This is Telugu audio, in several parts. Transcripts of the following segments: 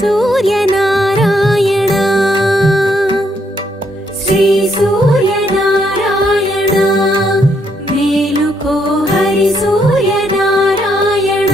సూర్యనారాయణ శ్రీ సూర్యనారాయణ మేలుకో హరి సూర్యనారాయణ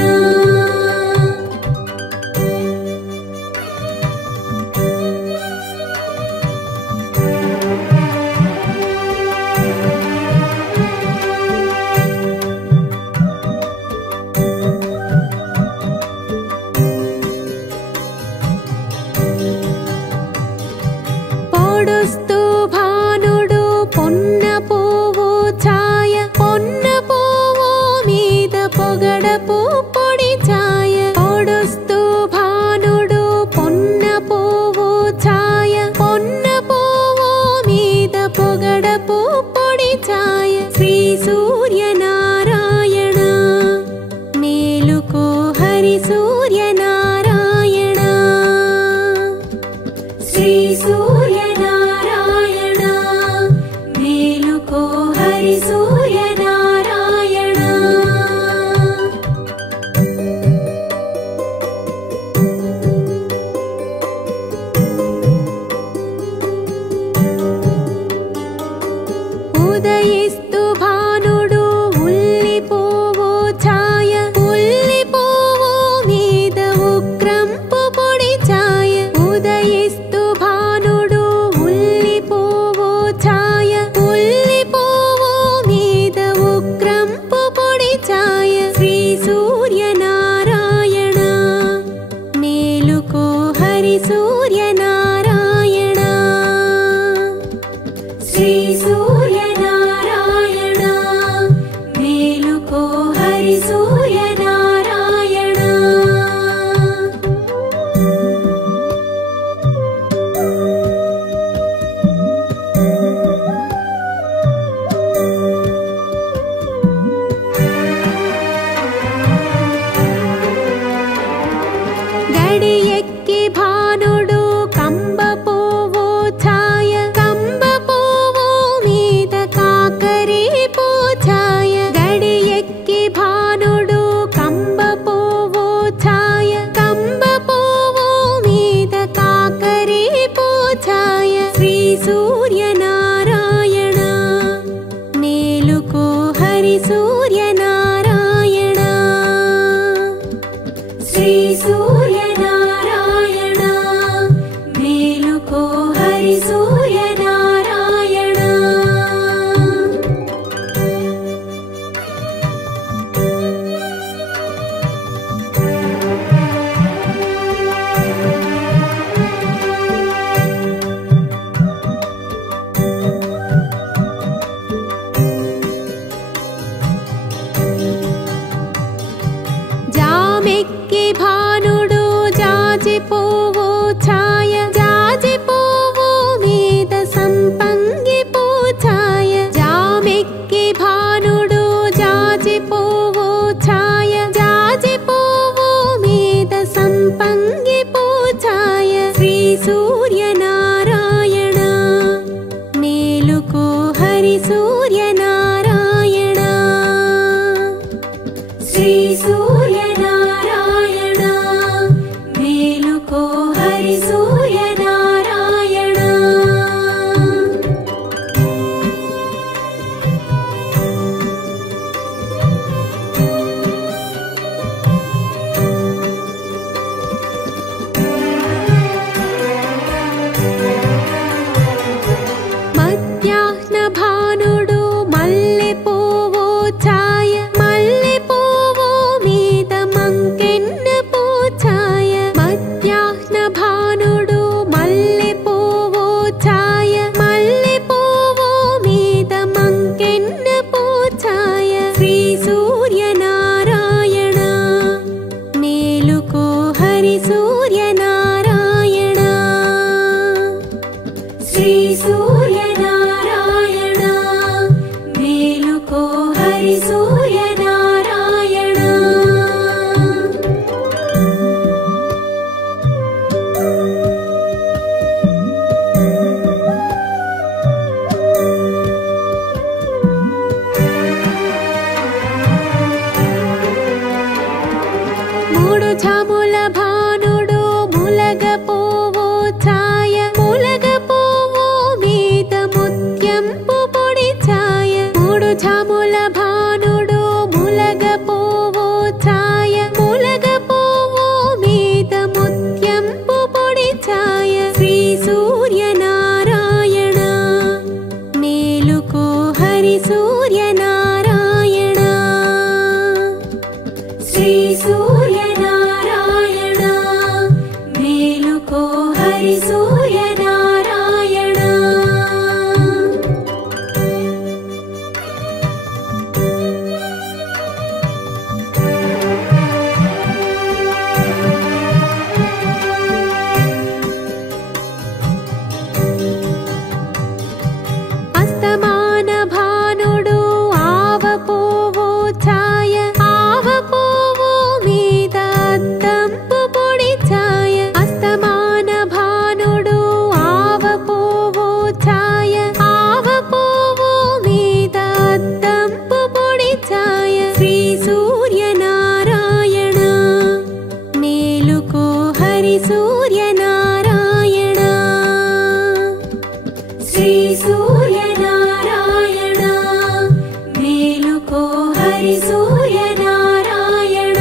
పొడుస్తూ భానుడు పొన్న పువ్వు ఛాయ పొన్న పువ్వు మీద పొగడపు పొడి ఛాయ పొడుస్తూ భానుడు పొన్న పువ్వు ఛాయ పొన్న పువ్వు మీద పొగడపు పొడి ఛాయ శ్రీ సూర్యనారాయణ మేలుకో హరి సూర్యనారాయణ శ్రీ సూర్యనారాయణ మేలుకో హరి సూర్యనారాయణ ఉదయిస్తూ భానుడు ఉల్లి పువ్వు ఛాయ ఉల్లి పువ్వు మీద ఉగ్రంపు పొడి ఛాయ ఉదయిస్తూ భానుడు ఉల్లి పువ్వు ఛాయ ఉల్లి పువ్వు మీద ఉగ్రంపు పొడి ఛాయ శ్రీ సూర్యనారాయణ మేలుకో హరి సూర్యనారాయణ శ్రీ సూర్యనారాయణ మేలుకో హరి సూర్యనారాయణ గడి ఎక్కి భానుడు కంబ పువ్వు ఛాయ కంబ పువ్వు మీద కాకరి పూఛాయ గడి ఎక్కి భానుడు కంబ పువ్వు ఛాయ కంబ పువ్వు మీద కాకరి పూఛాయ శ్రీ సూర్యనారాయణ మేలుకో హరి సూర్యనారాయణ శ్రీ సూర్యనారాయణ మేలుకో హరి సూర్యనారాయణ జామెక్కి భానుడు జాజి పువ్వు ఛాయ జాజి పువ్వు మీద సంపంగి పూఛాయ జామెక్కి భానుడు జాజి పువ్వు ఛాయ జాజి పువ్వు మీద సంపంగి పూఛాయ శ్రీ సూర్యనారాయణ మేలుకో హరి సూర్యనారాయణ శ్రీ సూర్యనారాయణ మేలుకో హరి సూర్యనారాయణ మధ్యాహ్న భానుడు మల్లె పువ్వు ఛాయ మల్లె పువ్వు మీద మంకెన్న పూఛాయ మధ్యాహ్న భానుడు హరి సూర్యనారాయణ. అస్తమాన భానుడు ఆవపోవో ఛాయ, ఆవపోవో మీద అద్దంపు పొడి ఛాయ. అస్తమాన భానుడు ఆవపోవో ఛాయ, ఆవపోవో మీద అద్దంపు పొడి ఛాయ. శ్రీ సూర్యనారాయణ మేలుకో హరి సూర్యనారాయణ. శ్రీ సూర్యనారాయణ మేలుకో హరి సూర్యనారాయణ.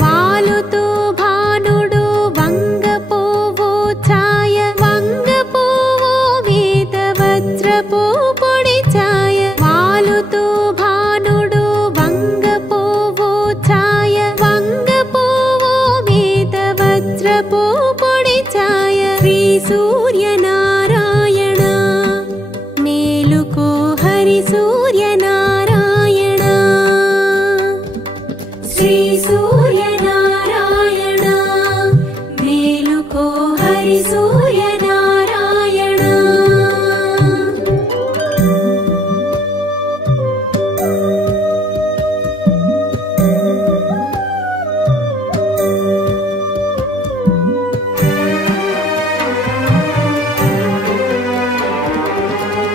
వాలుతో భానుడు వంగపోవో ఛాయ, వంగపోవో మీద వజ్రపో పొడి ఛాయ. వాలుతో భానుడు వంగపోవో ఛాయ, వంగపోవో మీద వజ్రపో పొడి ఛాయ. శ్రీ సూర్యనారాయణ మేలుకో హరి సూర్యనారాయణ. శ్రీ సూర్యనారాయణ మేలుకో హరి సూర్యనారాయణ.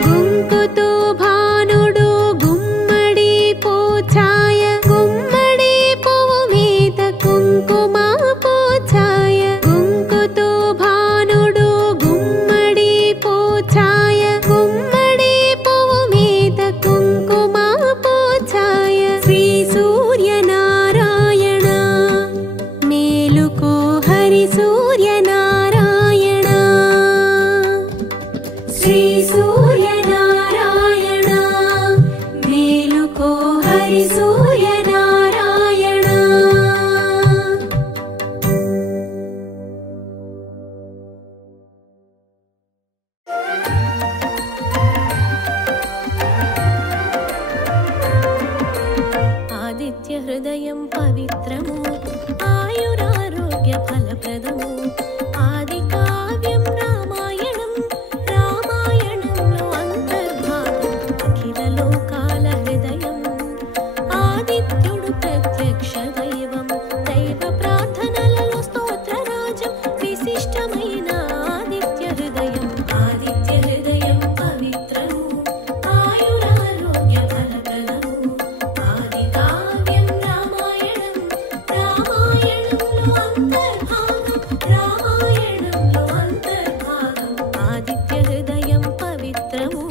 గుంకుతో భానుడు గుమ్మడి పోఛాయ, గుమ్మడి పువ్వు మీద కుంకుమ పోఛాయ. గుంకుతో భానుడు గుమ్మడి పోఛాయ, గుమ్మడి పువ్వు మీద కుంకుమ పోఛాయ. శ్రీ సూర్యనారాయణ మేలుకో హరి సూర్యనారాయణ. శ్రీ సూర్యనారాయణ మేలుకో హరి సూర్యనారాయణ. ఆదిత్య హృదయం పవిత్రము, ఆయురారోగ్య ఫలప్రదము. ఆది కావ్యం రామాయణం, రామాయణంలో అంతర్భాగం. అఖిల లోకాల హృదయం, ఆదిత్యుడు ప్రత్యక్ష దైవము. దైవ ప్రార్థనలలో స్తోత్రరాజం, విశిష్టమైన ఆదిత్య హృదయం. ఆదిత్య హృదయం పవిత్రము, ఆయురారోగ్య ఫలప్రదము. ఆది కావ్యం రామాయణం, రామాయణంలో అంతర్భాగం. రామాయణంలో అంతర్భాగం. ఆదిత్య హృదయం పవిత్రము.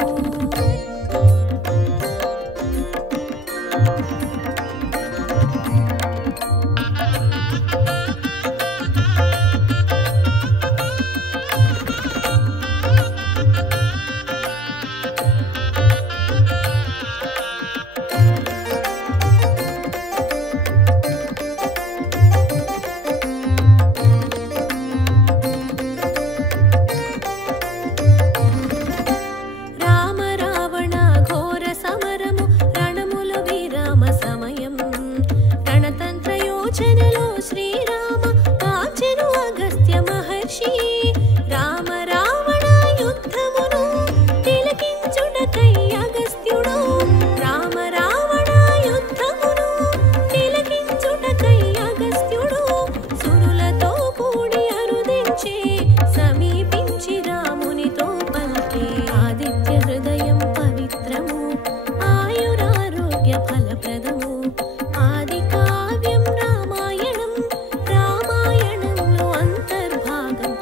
రామ రావణ ఘోర సమరము, రణముల విరామ సమయం. రణతంత్ర యోచనలో శ్రీరామ కాచెను అగస్త్య మహర్షి. రామ రావణ యుద్ధమును తిలకించుటకై అగస్త్యుడు. రామ రావణ యుద్ధమును తిలకించుటకై అగస్త్యుడు. సురులతో కూడి అరుదించే, సమీపించి రామునితో పలికే. ఆదిత్య హృదయం పవిత్రము, ఆయురారోగ్య ఫలప్రదము. ఆది కావ్యం రామాయణం, రామాయణంలో అంతర్భాగం.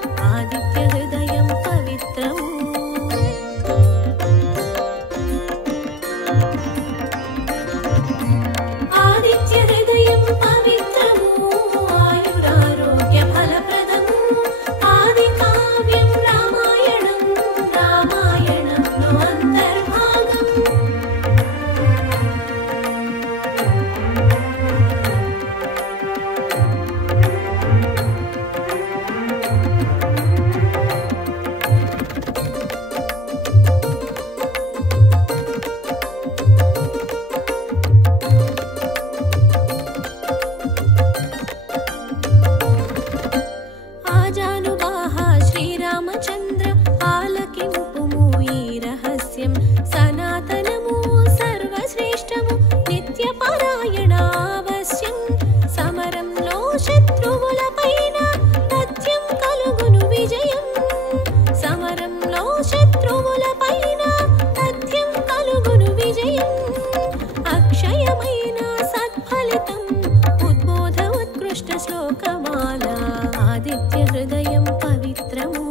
ఆదిత్య హృదయం పవిత్రము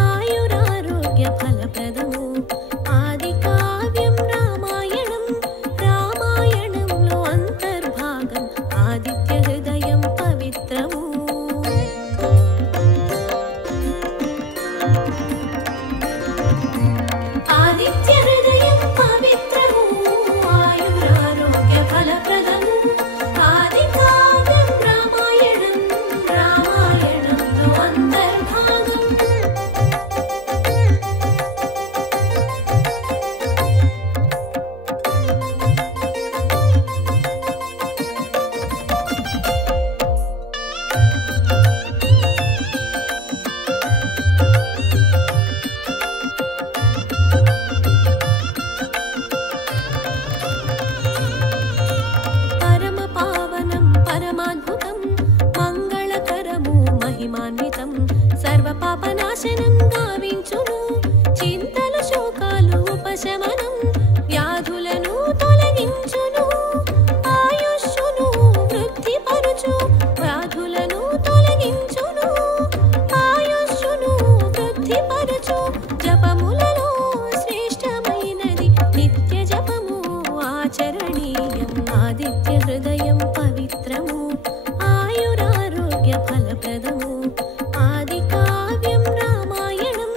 ఆయురారోగ్య ఫలప్రదము ఆది కావ్యం రామాయణం రామాయణంలో అంతర్భాగం ఆదిత్య హృదయం పవిత్రము ఆదిత్య హృదయం పవిత్రము ఆయురారోగ్య ఫలప్రదము ఆది కావ్యం రామాయణం రామాయణంలో అంతర్భాగం పరమ పావనం పరమాద్భుతం మంగళకరము మహిమాన్వితం సర్వ పాపనాశనం గావించును చింతలు శోకాలు ఉపశమనం వ్యాధులను తొలగించును ఆయుష్షును వృద్ధిపరుచు వ్యాధులను తొలగించును ఆయుష్షును వృద్ధిపరుచు జపములలో శ్రేష్టమైనది నిత్య జపము ఆచరణీయం ఆదిత్య హృదయం పవిత్రము ఆయురారోగ్య ఫలప్రదము ఆది కావ్యం రామాయణం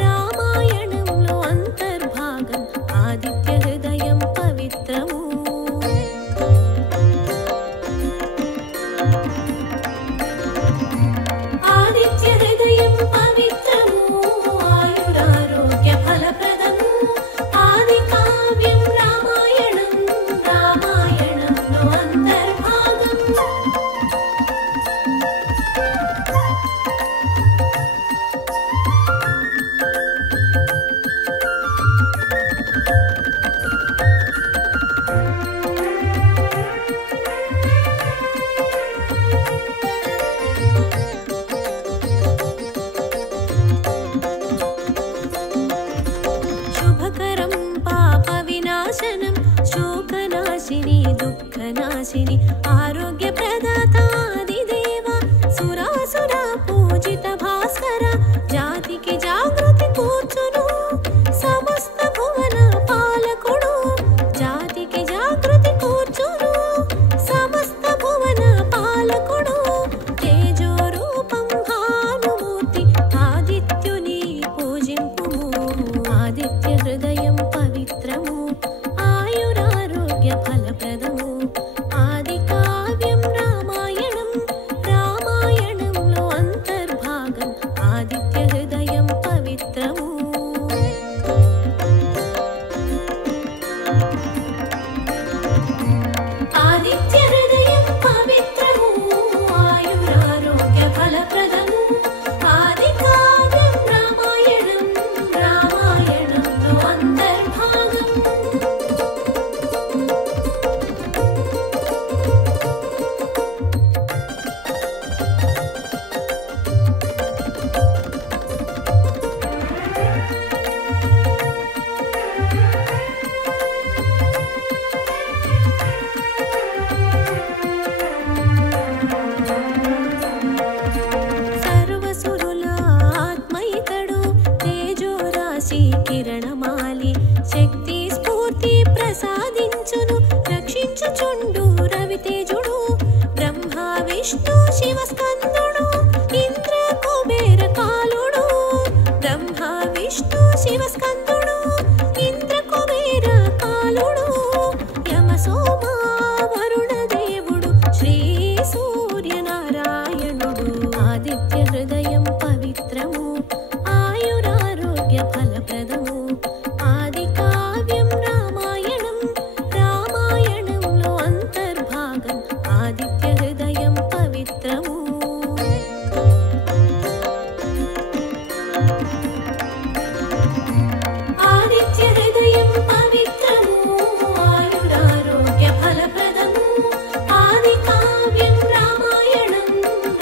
రామాయణంలో అంతర్భాగం ఆదిత్య హృదయం పవిత్రము ఆదిత్య హృదయం పవిత్రము ఆయురారోగ్య ఫలప్రదము ఆది కావ్యం రామాయణం రామాయణంలో అంతర్భాగం శుభకరం పాప వినాశనం శోకనాశిని దుఃఖనాశిని ఆరోగ్య ప్రదాత ఆదిదేవ సురాసుర పూజిత భాస్కర జాతికి జాగృతి కూర్చును సమస్త భువన పాలకుడు జాతికి జాగృతి కూర్చును సమస్త భువన పాలకుడు తేజో రూపం భానుమూర్తి ఆదిత్యుని పూజింపుము ఆదిత్య హృదయం పవిత్రము ఆయురారోగ్య ఫలప్రదము ఆది కావ్యం రామాయణం రామాయణంలో అంతర్భాగం ఆదిత్య హృదయం పవిత్రము ఆదిత్య హృదయం పవిత్రము ఆయురారోగ్య ఫలప్రదము ఆది కావ్యం రామాయణం రామాయణంలో అంతర్భాగం సర్వసురుల ఆత్మైతడు తేజోరాశి కిరణమాలి శక్తి స్ఫూర్తి ప్రసాదించును రక్షించుచుండు రవితేజుడు బ్రహ్మ విష్ణు శివస్కందుడు ఇంద్ర కుబేర కాలుడు బ్రహ్మ విష్ణు శివస్కందుడు ఇంద్ర కుబేర కాలుడు యమ సోమ వరుణ దేవుడు శ్రీ సూర్యనారాయణుడు ఆదిత్య హృదయం పవిత్రము ఆయురారోగ్య ఫలప్రదము ఆది కావ్యం రామాయణం రామాయణంలో అంతర్భాగం ఆదిత్య హృదయం పవిత్రము ఆదిత్య హృదయం పవిత్రము ఆయురారోగ్య ఫలప్రదము ఆది కావ్యం రామాయణం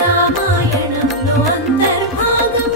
రామాయణంలో అంతర్భాగం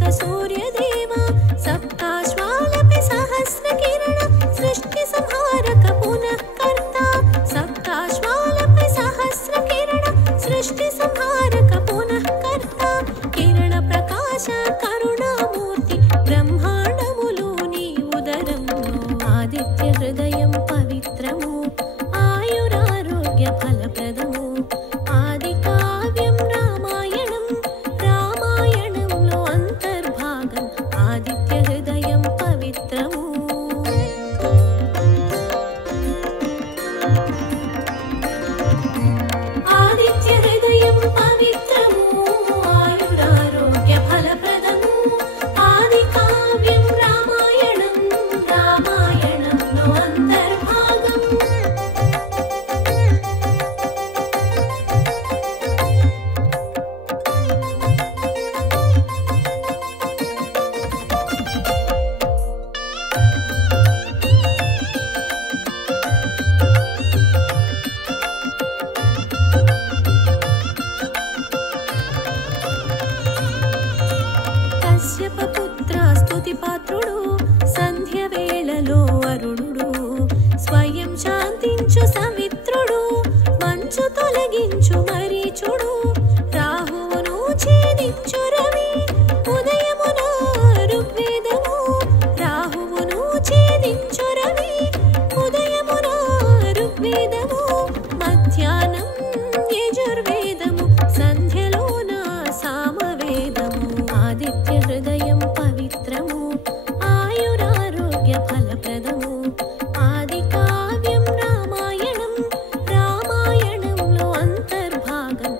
కౌశిక సూర్యదేవ సప్తాశ్వాలపి సహస్రకిరణ సృష్టి సంహారక పునఃకర్త సప్తాశ్వాలపి సహస్రకిరణ సృష్టి సంహారక పునఃకర్త కిరణ ప్రకాశ కరుణామూర్తి బ్రహ్మాండములు నీ ఉదరములో ఆదిత్య హృదయం పవిత్రము ఆయురారోగ్య ఫలప్రదము ఆది కావ్యం రామాయణం రామాయణంలో అంతర్భాగం ఆదిత్య హృదయం పవిత్రము ఆదిత్య హృదయం పవిత్రము ఆయురారోగ్య ఫలప్రదము ఆది కావ్యం రామాయణం రామాయణంలో అంతర్భాగం కశ్యపపుత్ర స్తుతిపాత్రుడు సంధ్య వేళలో అరుణుడు స్వయం శాంతించు సవిత్రుడు మంచు తొలగించు మరీచుడు రాహువును ఛేదించు రవి ఉదయమున ఋగ్వేదము రాహువును ఛేదించు రవి ఉదయమున ఋగ్వేదము మధ్యాహ్నం యజుర్వేదము సంధ్యలోన సామవేదము ఆదిత్య హృదయం పవిత్రము ఆయురారోగ్య ఫలప్రదము ఆది కావ్యం రామాయణం రామాయణంలో అంతర్భాగం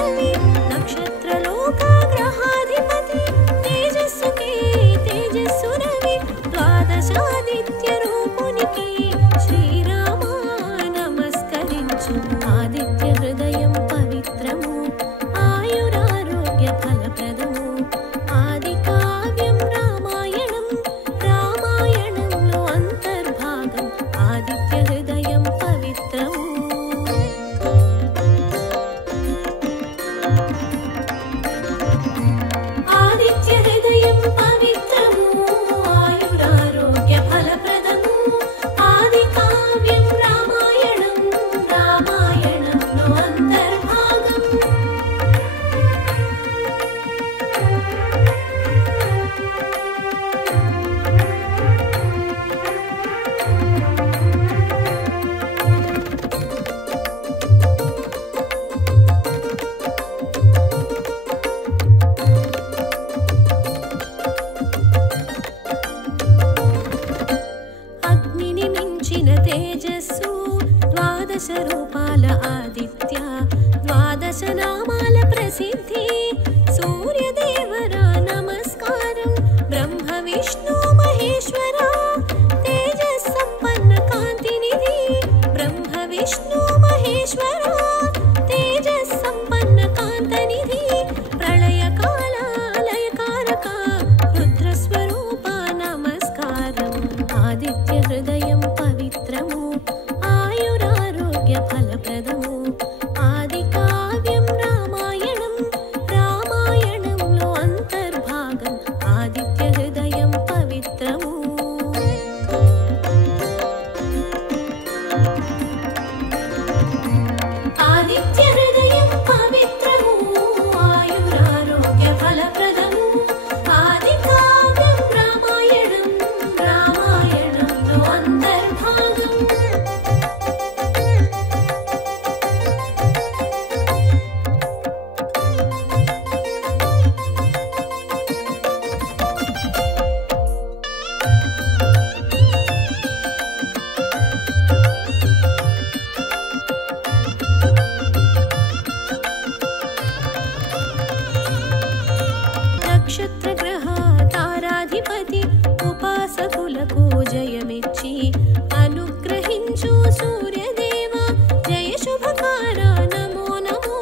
రవి నక్షత్రలోక గ్రహాధిపతి తేజస్సుకే తేజస్సు రవి ద్వాదశాదిత్య రూపునికి శ్రీరామ నమస్కరించు ఆదిత్య హృదయం పవిత్రము ఆయురారోగ్య ఫలప్రదము ఆది కావ్యం రామాయణం రామాయణంలో అంతర్భాగం ఆదిత్య హృదయం పవిత్రము ఆదిత్య హృదయం పవిత్రము ఆయురారోగ్య ఫలప్రదము ఆది కావ్యం రామాయణం రామాయణంలో అంతర్భాగం అగ్నిని మించిన తేజస్సు ద్వాదశ రూపాల ఆదిత్య ద్వాదశ నామాల ప్రసిద్ధి సూర్యదేవర నమస్కారం బ్రహ్మ విష్ణు మహేశ్వర తేజస్ సంపన్న కాంతినిధి బ్రహ్మ విష్ణు మహేశ్వర తేజస్ సంపన్న కాంతనిధి ప్రళయకాల లయకారక రుద్రస్వరూప నమస్కారం ఆదిత్య హృదయం పవిత్రము ఆయురారోగ్య ఫలప్రదము ఆది కావ్యం రామాయణం రామాయణంలో అంతర్భాగం ఆదిత్య హృదయం పవిత్రము ఆదిత్య హృదయం పవిత్రము ఆయురారోగ్య ఫలప్రదము ఆది కావ్యం రామాయణం రామాయణంలో అంతర్భాగం నక్షత్రగ్రహ తారాధిపతి ఉపాసకులకు జయమిచ్చి అనుగ్రహించు సూర్యదేవ జయ శుభకార నమో నమో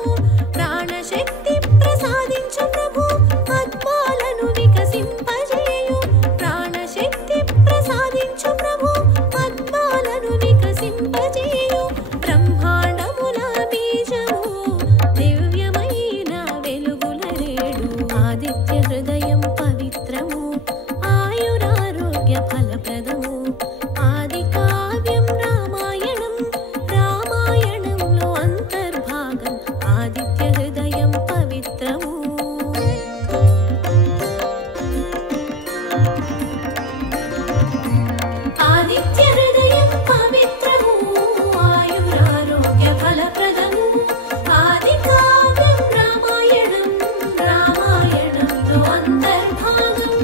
ప్రాణశక్తి ప్రసాదించు ప్రభు పద్మాలను వికసింపజేయు ప్రాణశక్తి ప్రసాదించు ప్రభు పద్మాలను వికసింపజేయు బ్రహ్మాండముల బీజము దివ్యమైన వెలుగుల రేడు ఆదిత్య హృదయం పవిత్రము ఆయురారోగ్య ఫలప్రదము ఆది కావ్యం రామాయణం రామాయణంలో అంతర్భాగం ఆదిత్య హృదయం పవిత్రము ఆదిత్య హృదయం పవిత్రము ఆయురారోగ్య ఫలప్రదము ఆది కావ్యం రామాయణం రామాయణంలో అంతర్భాగం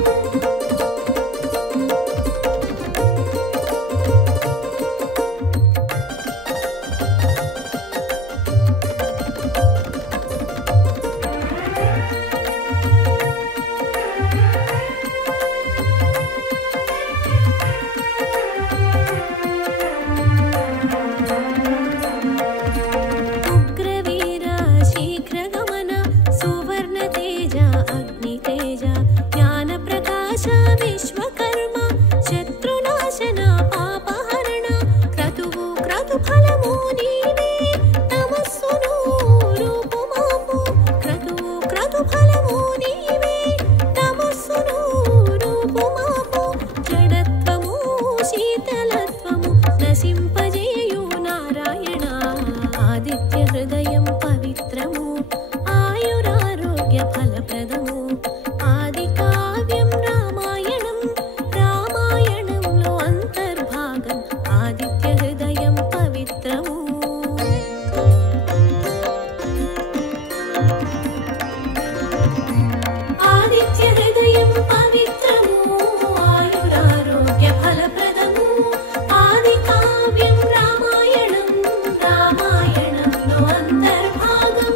ఉగ్రవీర శీఘ్రగమన సువర్ణ తేజ అగ్ని తేజ జ్ఞాన ప్రకాశ విశ్వకర్మ శత్రునాశన పాపహరణ క్రతువు క్రతుఫలము నీవే తమస్సును రూపుమాపు క్రతువు క్రతుఫలము నీవే తమస్సును రూపుమాపు జడత్వము శీతలత్వము నశింపజేయు నారాయణ ఆదిత్య హృదయం పవిత్రము ఆయురారోగ్య ఫలప్రదము ఆది కావ్యం రామాయణం రామాయణంలో అంతర్భాగం ఆదిత్య హృదయం పవిత్రము ఆదిత్య హృదయం పవిత్రము ఆయురారోగ్య ఫలప్రదము ఆది కావ్యం రామాయణం రామాయణంలో అంతర్భాగం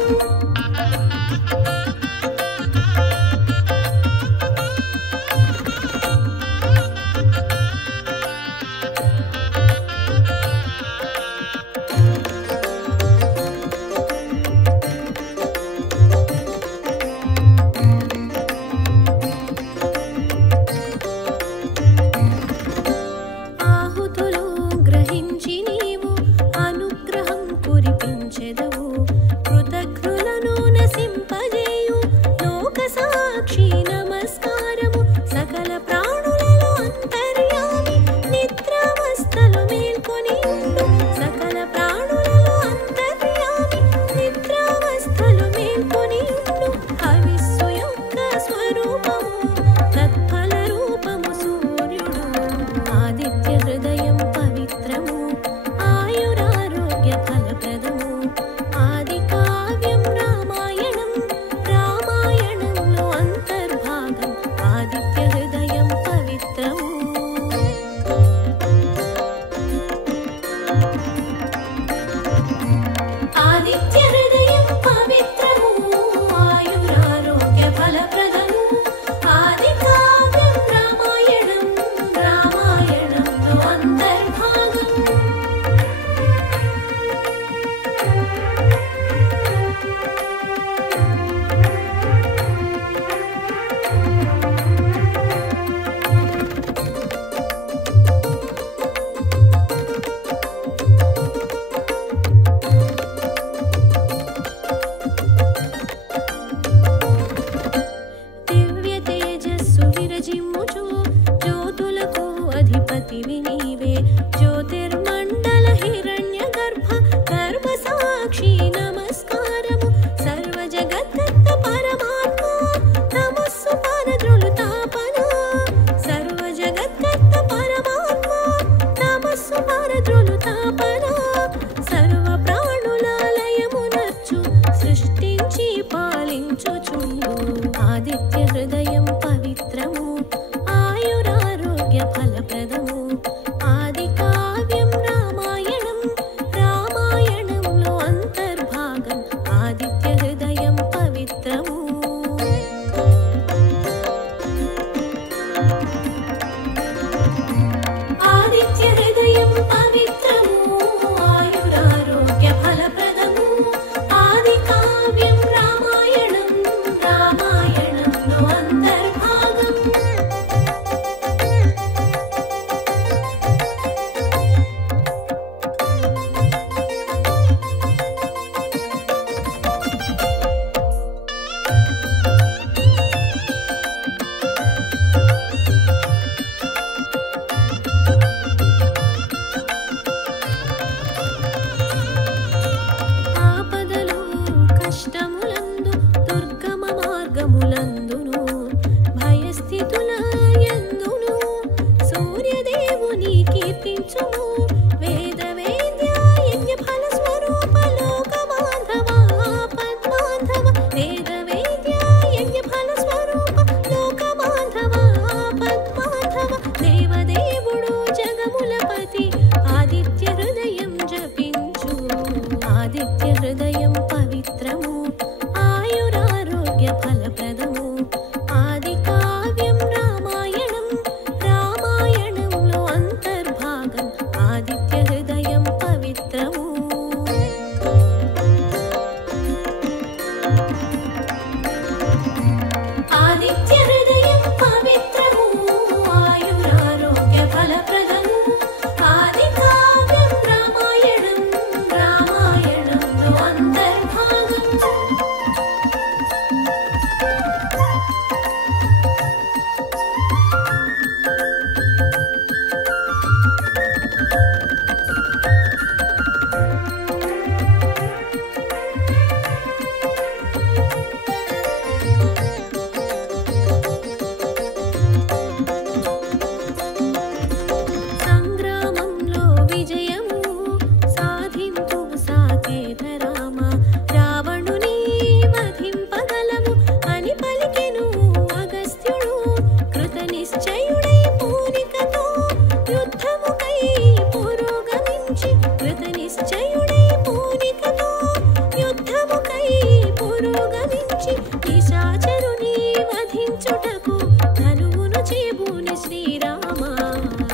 పురోగమించి నిశాచరుని వధించుటకు ధనువును చేబూని శ్రీరామ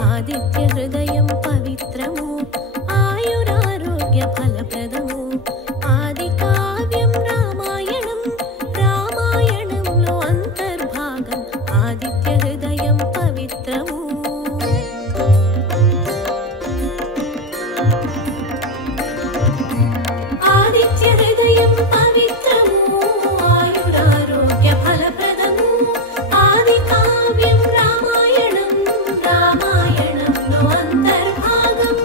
ఆదిత్య హృదయం పవిత్రము ఆయురారోగ్య ఫలప్రదము ఆది కావ్యం రామాయణం రామాయణంలో అంతర్భాగం ఆదిత్య హృదయం పవిత్రము ఆదిత్య హృదయం పవిత్రము ఆయురారోగ్య ఫలప్రదము ఆది కావ్యం రామాయణం రామాయణంలో అంతర్భాగం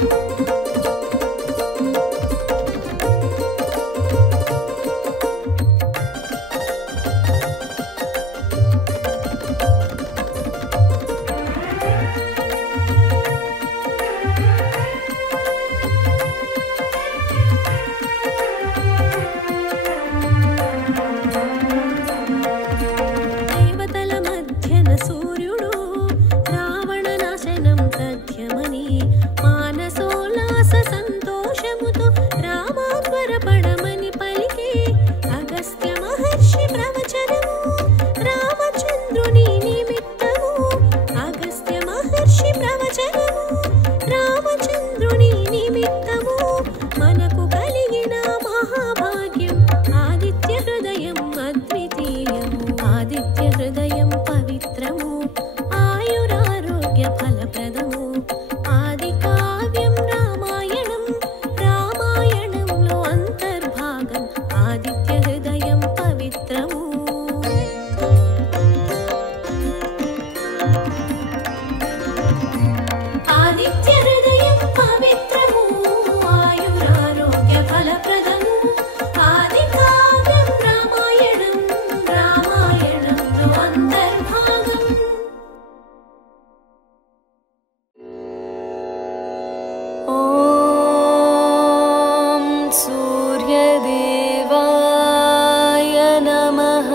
దేవతల మధ్యన సూర్యుడు రావణ నాశనం తథ్యమని మానసోల్లాస సంతోషముతో రామాత్వరపడమని పలికే అగస్త్య మహర్షి ప్రవచనము రామచంద్రుని నిమిత్తము అగస్త్య మహర్షి ప్రవచనము రామచంద్రుని నిమిత్తము మనకు కలిగిన మహాభాగ్యం ఆదిత్య హృదయం అద్వితీయము ఆదిత్య హృదయం పవిత్రము ఆయురారోగ్య ఫలప్రదము ఆది కావ్యం రామాయణం రామాయణంలో అంతర్భాగం ఆదిత్య హృదయం పవిత్రము ఆదిత్య హృదయం పవిత్రము ఆయురారోగ్య ఫలప్రదము ఆది కావ్యం రామాయణం రామాయణంలో అంతర్భాగం ॐ सूर्यदेवाय नमः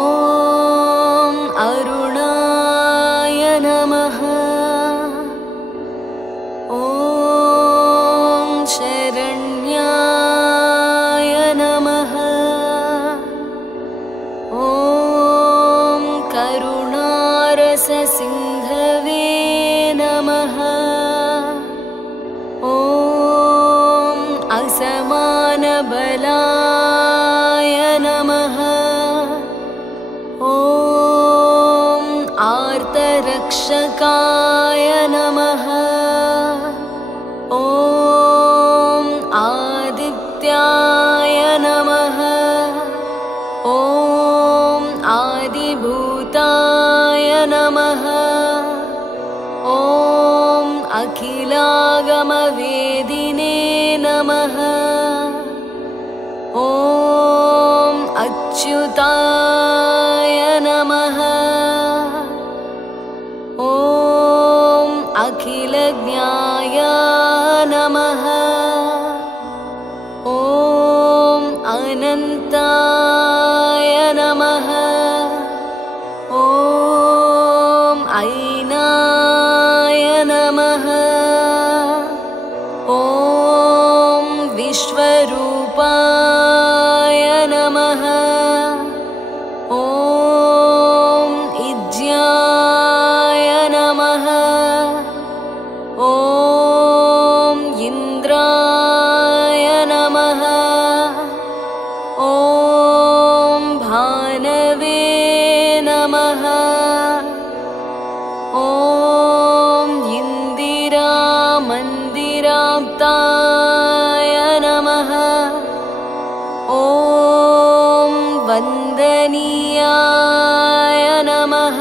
ॐ अरुणाय नमः ॐ शरण्याय नमः ॐ करुणारससिन्धवे नमः ॐ असमानबलाय नमः ॐ आर्तरक्षकाय नमः ॐ आदित्याय नमः ॐ आदिभूताय नमः ॐ अखिलागमवेदिने नमः ॐ अच्युताय नमः ॐ अखिलज्ञाय नमः ॐ अनन्ताय नमः ॐ ऐनाय नमः ॐ विश्वरूपाय नमः ॐ इज्याय नमः ॐ इन्द्राय नमः ॐ भानवे नमः ॐ इन्दिरामन्दिराप्ताय नमः ॐ वन्दनीयाय नमः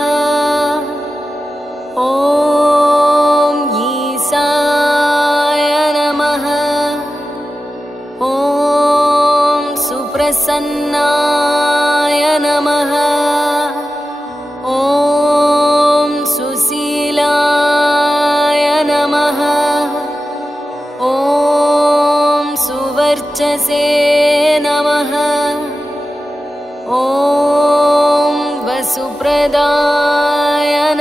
ॐ ईसाय नमः ॐ सुप्रसन्नाय नमः ॐ सुशीलाय नमः ॐ सुवर्चसे नमः ॐ वसुप्रदाय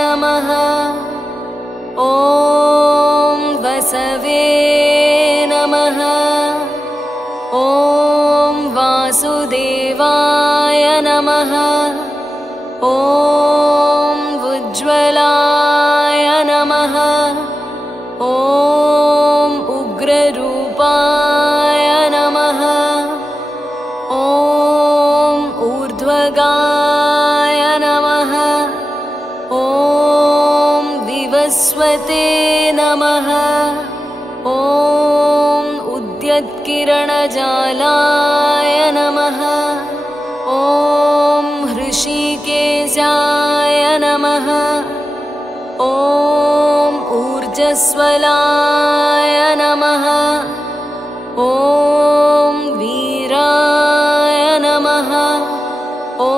नमः ॐ वसवे नमः ॐ वासुदेवाय नमः। ॐ उज्ज्वलाय नमः। ॐ उग्ररूपाय नमः। ॐ ऊर्ध्वगाय नमः। ॐ विवस्वते नमः। ॐ उद्यत्किरणजालाय नमः। ॐ हृषीकेशाय नमः। ॐ ऊर्जस्वलाय नमः। ॐ वीराय नमः। ॐ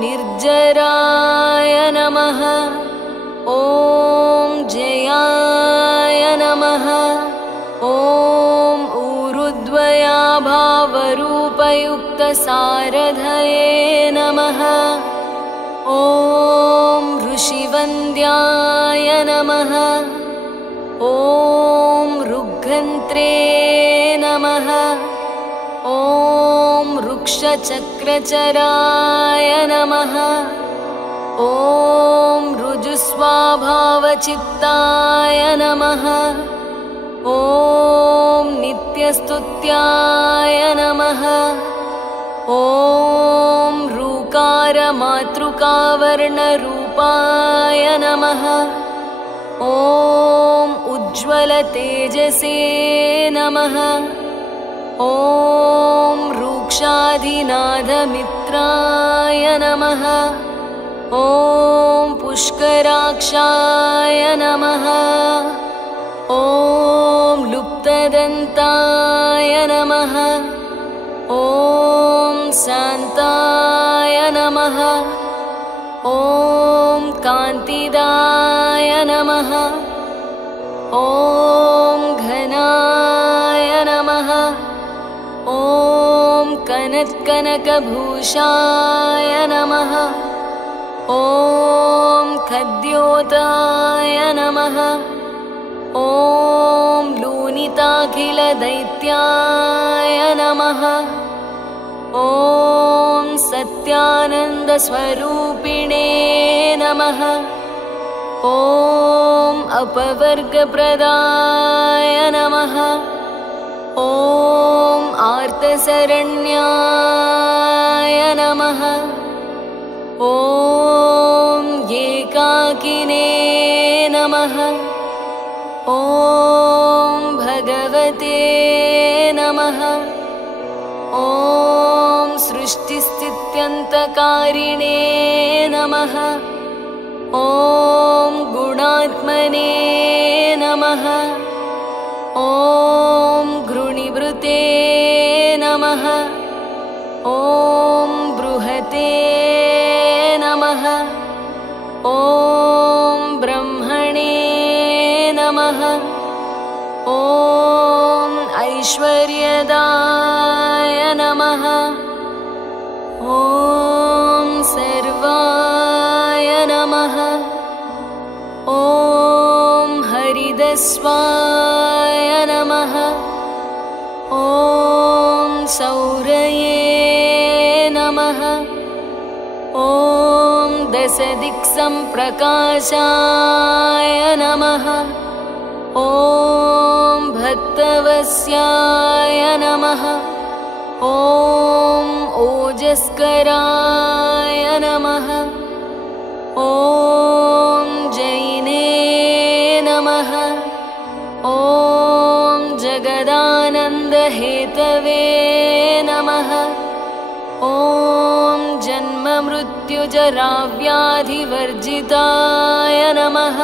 निर्जराय नमः। ॐ जयाय नमः। ॐ ऊरुद्वयाभावरूपयुक्तसारथये नमः। ॐ ऋषिवन्द्याय नमः। ॐ ऋग्घन्त्रे नमः। ॐ वृक्षचक्रचराय नमः। ॐ ऋजुस्वाभावचित्ताय नमः। ॐ नित्यस्तुत्याय नमः। ॐ ऋकारमातृकावर्णरूपाय नमः। ॐ उज्ज्वलतेजसे नमः। ॐ रूक्षाधिनाथमित्राय नमः। ॐ पुष्कराक्षाय नमः। ॐ लुप्तदन्ताय नमः। ॐ शान्ताय नमः। ॐ कान्तिदाय नमः। ॐ घनाय नमः। ॐ कनत्कनकभूषाय नमः। ॐ खद्योताय नमः। ॐ लूनिताखिलदैत्याय नमः। ॐ सत्यानन्दस्वरूपिणे नमः। ॐ अपवर्गप्रदाय नमः। ॐ आर्तशरण्याय नमः। ॐ एकाकिने नमः। ॐ भगवते नमः। ॐ सृष्टिस्थित्यन्तकारिणे नमः। ॐ गुणात्मने नमः। ॐ घृणिवृते नमः। ॐ बृहते नमः। ॐ ब्रह्मणे नमः। ॐ ऐश्वर्यदाय नमः। ॐ सर्वाय नमः। ॐ हरिदस्वाय नमः। ॐ सौरये नमः। ॐ दशदिक्सम्प्रकाशाय नमः। ॐ भक्तवस्याय नमः। ॐ ओजस्कराय नमः। ॐ जैने नमः। ॐ जगदानन्दहेतवे नमः। ॐ जन्ममृत्युजराव्याधिवर्जिताय नमः।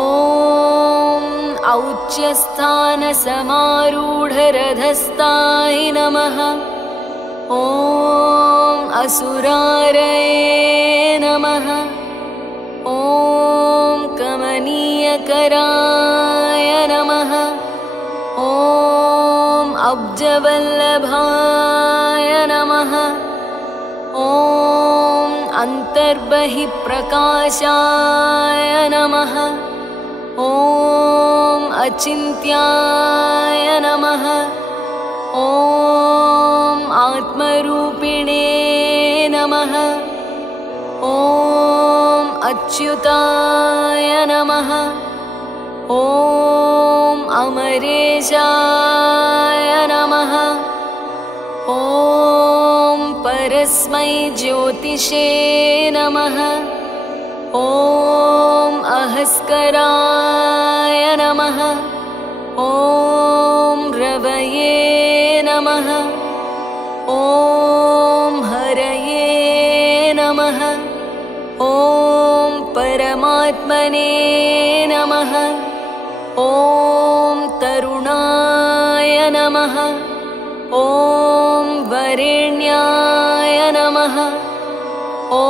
ॐ औच्यस्थानसमारूढरधस्ताय नमः। ॐ असुरारये नमः। ॐ कमनीयकराय नमः। ॐ अब्जवल्लभाय नमः। ॐ अन्तर्बहिप्रकाशाय नमः। ॐ अचिन्त्याय नमः। ॐ आत्मरूपिणे नमः। ॐ अच्युताय नमः। ॐ अमरेशाय नमः। ॐ परस्मै ज्योतिषे नमः। ॐ अहस्कराय नमः। ॐ रवये नमः। ॐ हरये नमः। ॐ परमात्मने नमः। ॐ तरुणाय नमः। ॐ वरेण्याय नमः। ॐ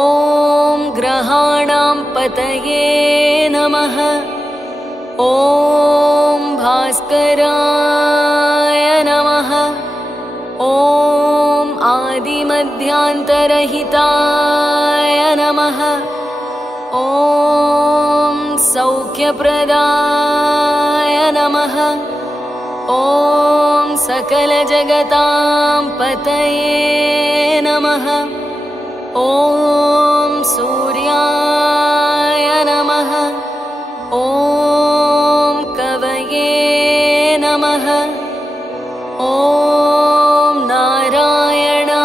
ग्रहाणां पतये नमः। ॐ भास्कराय नमः। ॐ आदिमध्यान्तरहिताय नमः। ॐ सौख्यप्रदाय नमः। ॐ सकलजगतां पतये नमः। ॐ सूर्याय नमः। ॐ कवये नमः। ॐ नारायणाय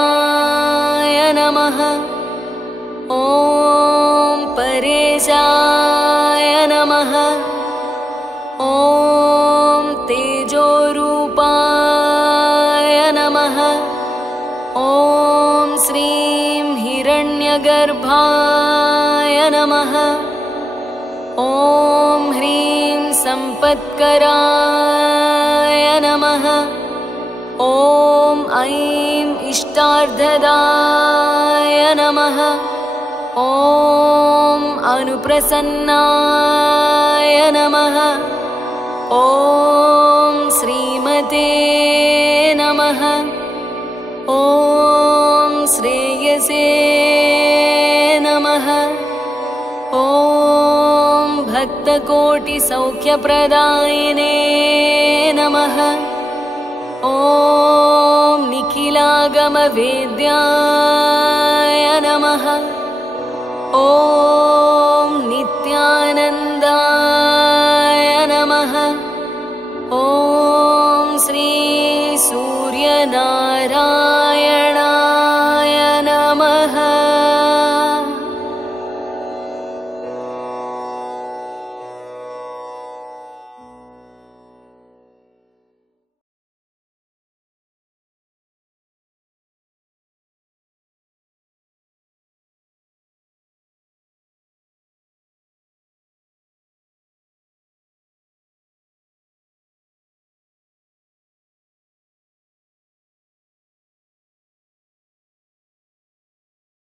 नमः। ॐ परेशाय नमः। ॐ तेजोरूपाय नमः। ॐ श्रीं हिरण्यगर्भाय नमः। ॐ ह्रीं सम्पत्कराय नमः। ॐ ऐं इष्टार्थदाय नमः। ॐ अनुप्रसन्नाय नमः। ॐ श्रीमते नमः। ॐ श्रेयसे नमः। ॐ भक्तकोटिसौख्यप्रदायिने नमः। ॐ निखिलागमवेद्याय नमः। ॐ नित्यानन्दाय नमः। ॐ श्री सूर्यनारायण